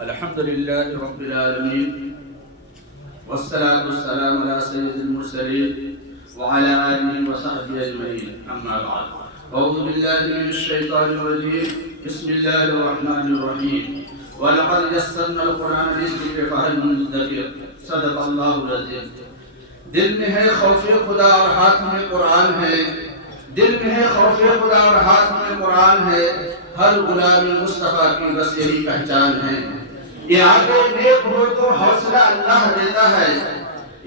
الحمد لله رب العالمين والصلاة والسلام على سيد المرسلين وعلى آله وصحبه أجمعين أما بعد أعوذ بالله من الشيطان الرجيم بسم الله الرحمن الرحيم ولقد يسرنا القرآن للذكر فهل من مدكر صدق الله العظيم. دل میں ہے خوف خدا اور ہاتھ میں قرآن ہے، دل میں ہے خوف خدا اور ہاتھ میں قرآن ہے، ہر غلام مصطفیٰ کی بس یہی پہچان ہے. ارادے نیک ہو تو حوصلہ اللہ دیتا ہے،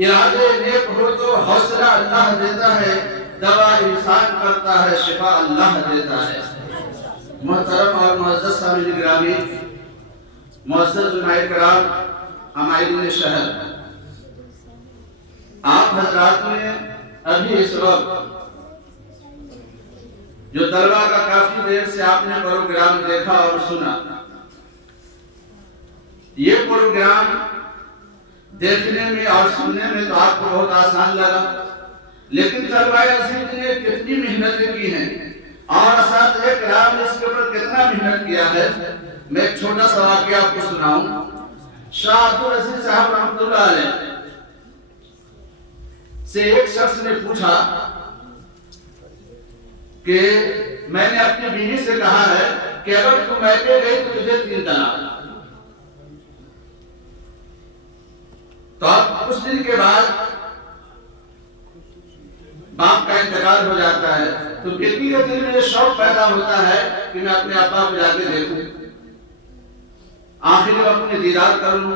ارادے نیک ہو تو حوصلہ اللہ دیتا ہے، دوا انسان کرتا ہے شفا اللہ دیتا ہے. محترم اور معزز سامعین گرامی، معزز علماء کرام، عمائدین شہر، آپ حضرات نے ابھی اس وقت جو طلبہ کا کافی دیر سے آپ نے پروگرام دیکھا اور سنا، یہ پروگرام دیکھنے میں اور سننے میں تو آپ کو بہت آسان لگا، لیکن طلبہ عزیز نے کتنی محنتیں کی ہیں اور اساتذہ کرام نے اس کے اوپر کتنا محنت کیا ہے. میں ایک چھوٹا سا واقعہ آپ کو سناؤں. شاہ عبدالعزیز صاحب رحمۃ اللہ علیہ سے ایک شخص نے پوچھا کہ میں نے اپنی بیوی سے کہا ہے کہ اگر تم میکے گئی تو تجھے 3 طلاق. تو اب کچھ دن کے بعد باپ کا انتقال ہو جاتا ہے تو بیٹی کے دل میں یہ شوق پیدا ہوتا ہے کہ میں اپنے ابا کو جا کے دیکھوں، آخری وقت میں دیدار کروں.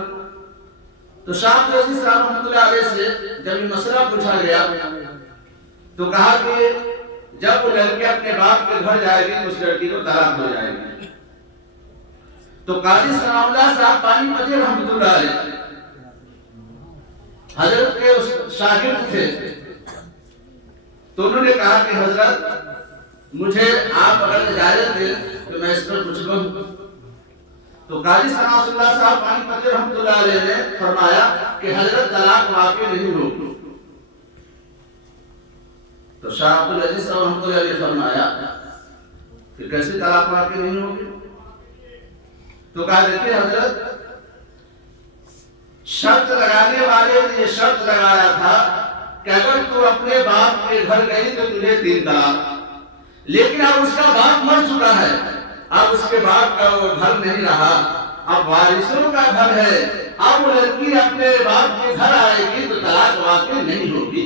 تو شاہ عبدالعزیز صاحب رحمۃ اللہ علیہ سے جب یہ مسئلہ پوچھا گیا تو کہا کہ جب وہ لڑکی اپنے باپ کے گھر جائے گی تو اس لڑکی کو طلاق ہو جائے گی. تو قاضی ثناء اللہ صاحب پانی پتی رحمۃ اللہ علیہ حضرت کے شاگرد تھے، تو انہوں نے کہا کہ حضرت مجھے آپ اگر اجازت دیں تو میں اس پر کچھ کہوں. تو قاضی ثناء اللہ صاحب پانی پتی رحمۃ اللہ علیہ نے فرمایا کہ حضرت طلاق واقع نہیں ہوگی. تو شاہ عبدالعزیز صاحب رحمۃ اللہ علیہ فرمایا کہ کیسے طلاق واقع نہیں ہوگی؟ تو کہا دیکھیے حضرت، شرط لگانے والے نے یہ شرط لگایا تھا کہ اگر تو اپنے باپ کے گھر گئی تو تجھے 3 طلاق، لیکن اب اس کا باپ مر چکا ہے، اب اس کے باپ کا وہ گھر نہیں رہا، اب وارثوں کا گھر ہے، اب وہ لڑکی اپنے باپ کے گھر آئے گی تو طلاق واقع نہیں ہوگی.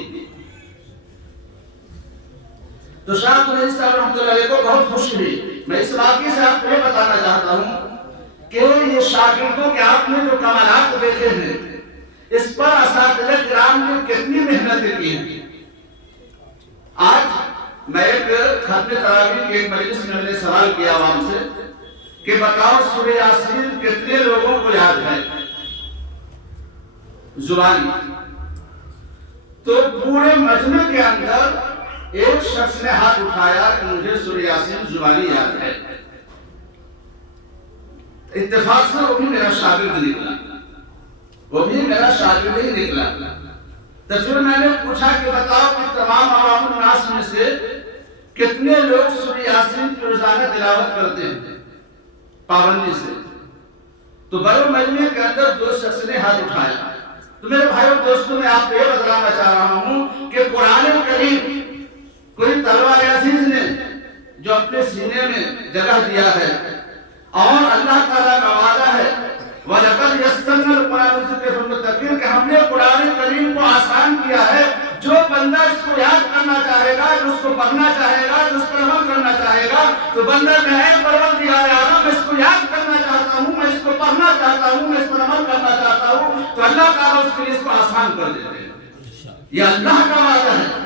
تو شاہ عبدالعزیز صاحب رحمۃ اللہ علیہ کو بہت خوشی ہوئی. میں اس واقعے سے آپ کو یہ بتانا چاہتا ہوں کہ یہ شاگردوں کے آپ نے جو کمالات دیکھے ہیں، اس پر اساتذہ کرام نے کتنی محنتیں کی ہیں. آج میں ایک ختم تراویح کی ایک مجلس میں نے سوال کیا عوام سے کہ بتاؤ سورہ یاسین کتنے لوگوں کو یاد ہے زبانی؟ تو پورے مجمع کے اندر ایک شخص نے ہاتھ اٹھایا کہ مجھے سورہ یاسین زبانی یاد ہے. اتفاق سے وہ بھی میرا شاگرد نکلا، وہ بھی میرا شاگرد ہی نکلا. تو پھر میں نے پوچھا کہ بتاؤ کہ تمام عوام الناس میں سے کتنے لوگ سورہ یاسین کی روزانہ تلاوت کرتے ہیں پابندی سے؟ تو بڑے مجمع کے اندر 2 شخص نے ہاتھ اٹھایا. تو میرے بھائیوں دوستوں میں آپ کو یہ بتلانا چاہ رہا ہوں کہ قرآن کریم کوئی طلبہ عزیز نے جو اپنے سینے میں جگہ دیا ہے، اور اللہ تعالیٰ کا وعدہ ہے وَلَقَدْ يَسَّرْنَا الْقُرْآنَ لِلذِّكْرِ فَهَلْ مِن مُّدَّكِرٍ کہ ہم نے قرآن کریم کو آسان کیا ہے. جو بندہ اس کو یاد کرنا چاہے گا، جو اس کو پڑھنا چاہے گا، جو اس پر عمل کرنا چاہے گا، تو بندہ کہے اے پروردگار عالم میں اس کو یاد کرنا چاہتا ہوں، میں اس کو پڑھنا چاہتا ہوں، میں اس پر عمل کرنا چاہتا ہوں، تو اللہ تعالیٰ اس کے لیے اس کو آسان کر دیتے ہیں. یہ اللہ کا وعدہ ہے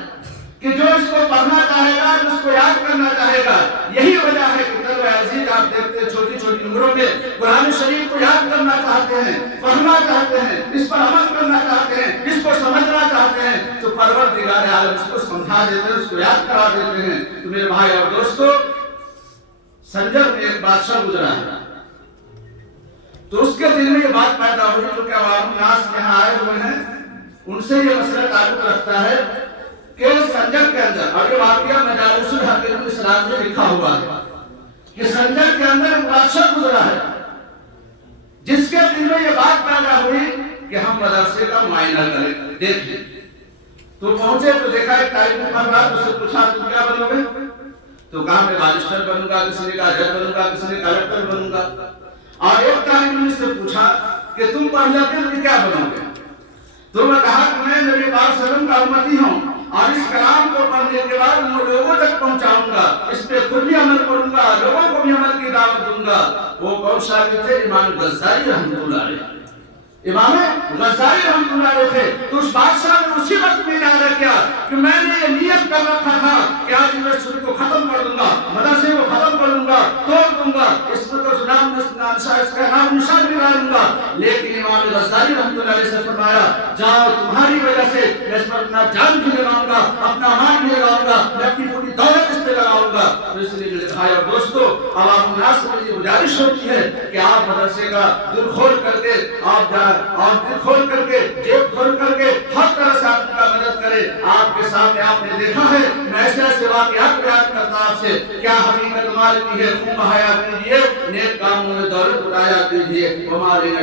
کہ جو اس کو پڑھنا چاہے گا، جو اس کو یاد کرنا چاہے گا. یہی وجہ ہے کہ طلبہ عزیز آپ دیکھتے ہیں چھوٹی چھوٹی عمروں میں قرآن شریف کو یاد کرنا چاہتے ہیں، پڑھنا چاہتے ہیں، اس پر عمل کرنا چاہتے ہیں، اس کو سمجھنا چاہتے ہیں، تو پروردگار عالم اس کو سمجھا دیتے ہیں، اس کو یاد کرا دیتے ہیں. تو میرے بھائی اور دوستو، سنجر میں ایک بادشاہ گزرا ہے، تو اس کے دل میں یہ بات پیدا ہوئی جو کہ عوام الناس یہاں آئے ہوئے ہیں ان سے یہ مسئلہ تعلق رکھتا ہے کہ سنجر کے اندر، اور یہ واقعہ مجالس الحق الاسلام میں لکھا ہوا ہے، کہ سنجر کے اندر ایک بادشاہ گزرا ہے جس کے دل میں یہ بات پیدا ہوئی کہ ہم مدرسے کا معائنہ کریں دیکھیں. تو پہنچے تو دیکھا ایک طالب علم پڑھ رہا، اس سے پوچھا تم کیا بنو گے؟ تو کہا میں بارسٹر بنوں گا، کسی نے کہا جج بنوں گا، کسی نے کلکٹر بنوں گا. اور ایک طالب علم سے پوچھا کہ تم پڑھ جاتے ہو کیا بنو گے؟ تو میں کہا کہ میں نبی پاک صلی اللہ علیہ وسلم کا امتی ہوں اور اس کلام کو پڑھنے کے بعد میں لوگوں تک پہنچاؤں گا، اس پہ خود بھی عمل کروں گا، لوگوں کو بھی عمل کی دعوت دوں گا. وہ کون شاگرد تھے؟ امام غزالی رحمۃ اللہ علیہ. امام غزالی رحمۃ اللہ علیہ تھے. تو اس بادشاہ نے اسی وقت میں ارادہ کیا کہ میں نے یہ نیت کر رکھا تھا کہ آج یونیورسٹی کو ختم کر دوں گا، مدرسے کو ختم کر دوں گا، توڑ دوں گا، اس میں تو نام اس کا نام نشان بھی ڈالوں گا. لیکن امام غزالی رحمۃ اللہ علیہ سے فرمایا جاؤ، تمہاری وجہ سے میں اس پر اپنا جان بھی لگاؤں گا، اپنا مال بھی لگاؤں گا، میں اپنی پوری دولت اس پہ لگاؤں گا. اس لیے میرے بھائی اور دوستو، عوام الناس سے مجھے گزارش ہوتی ہے کہ آپ مدرسے کا دل کھول کر کے آپ جائیں اور دل کھول کر کے جیب کھول کر کے ہر طرح سے آپ کا مدد کریں. آپ کے سامنے آپ نے دیکھا ہے، میں ایسے ایسے واقعات بیان کرتا آپ سے. کیا حقیقت مال کی ہے؟ خون بہایا کیجیے، نیک کاموں میں دولت اٹھایا کیجیے. ہمارے